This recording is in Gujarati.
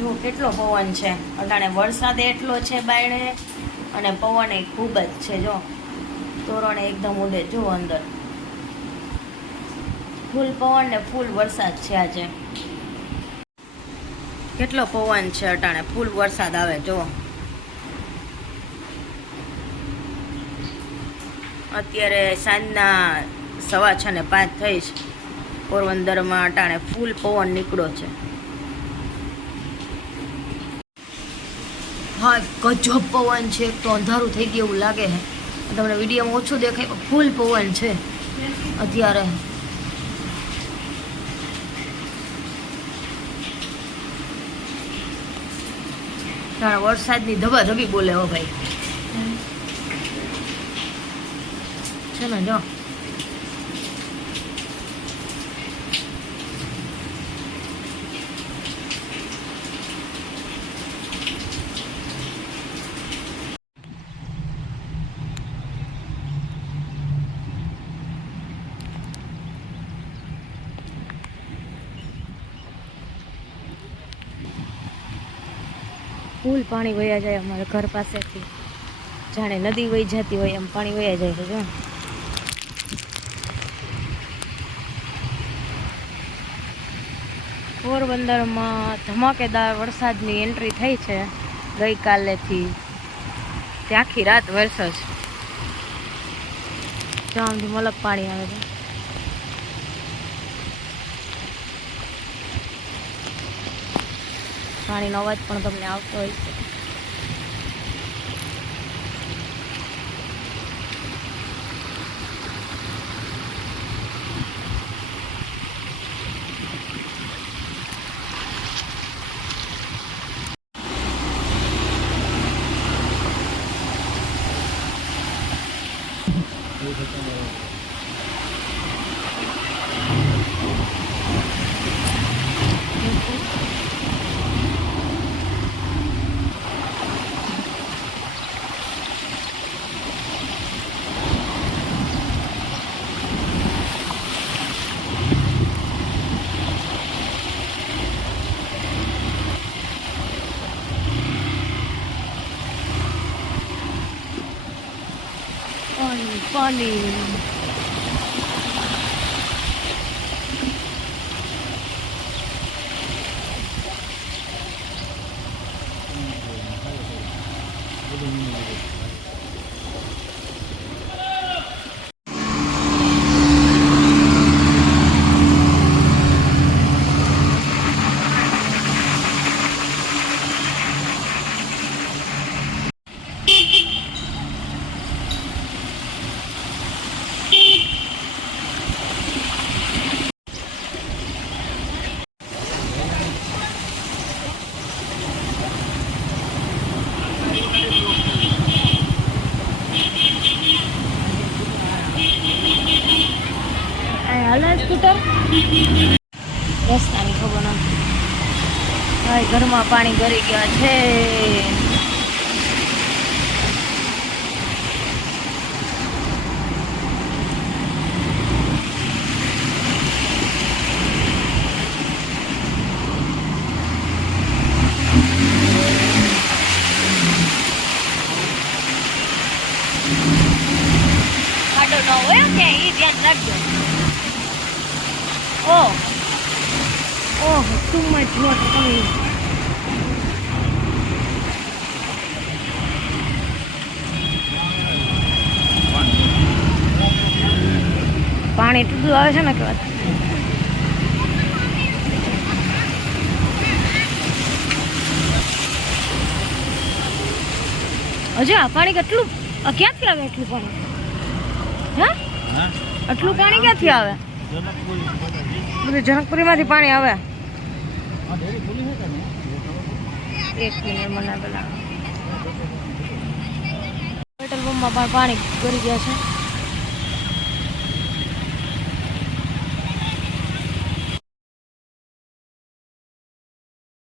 જો કેટલો પવન છે અટાણે, વરસાદ એટલો છે બાયણે અને પવન એ ખૂબ જ છે. જો તોરણે એકદમ ઉડે, જો અંદર ફૂલ પવન ને ફૂલ વરસાદ છે આજે. કેટલો પવન છે અટાણે, ફૂલ વરસાદ આવે. જો અત્યારે સાંજના 6:05 થઈ છે. પોરબંદરમાં અટાણે ફૂલ પવન નીકળ્યો છે. હા, ગજબ પવન છે. એક તો અંધારું થઈ ગયું એવું લાગે છે. તમને વિડીયોમાં ઓછું દેખાય પણ ફૂલ પવન છે અત્યારે. વરસાદની ધબાધબી બોલે હો ભાઈ છે ને. જો ફૂલ પાણી વયા જાય અમારા ઘર પાસેથી, જાણે નદી વહી જતી હોય એમ પાણી વયા જાય છે. જો પોરબંદરમાં ધમાકેદાર વરસાદની એન્ટ્રી થઈ છે ગઈકાલેથી. તે આખી રાત વરસે છે. જામથી મલક પાણી આવે છે. પાણીનો અવાજ પણ તમને આવતો હોય છે. પાણી સ્કૂટર રસ્તાની ખબર નથી ભાઈ. ઘરમાં પાણી ભરી ગયા છે. ખાડો ન હોય કે એ ધ્યાન રાખજો. Oh, too much water coming. પાણી એટલું આવે છે ને કે વાત. હજી આ પાણી કેટલું ક્યાંથી આવે? એટલું પાણી હા, આટલું પાણી ક્યાંથી આવે? બધું જનકપુરીમાંથી પાણી આવે. એક મિનિટ મને પેલા પેટ્રોલ પંપમાં પણ પાણી ભરી ગયા છે.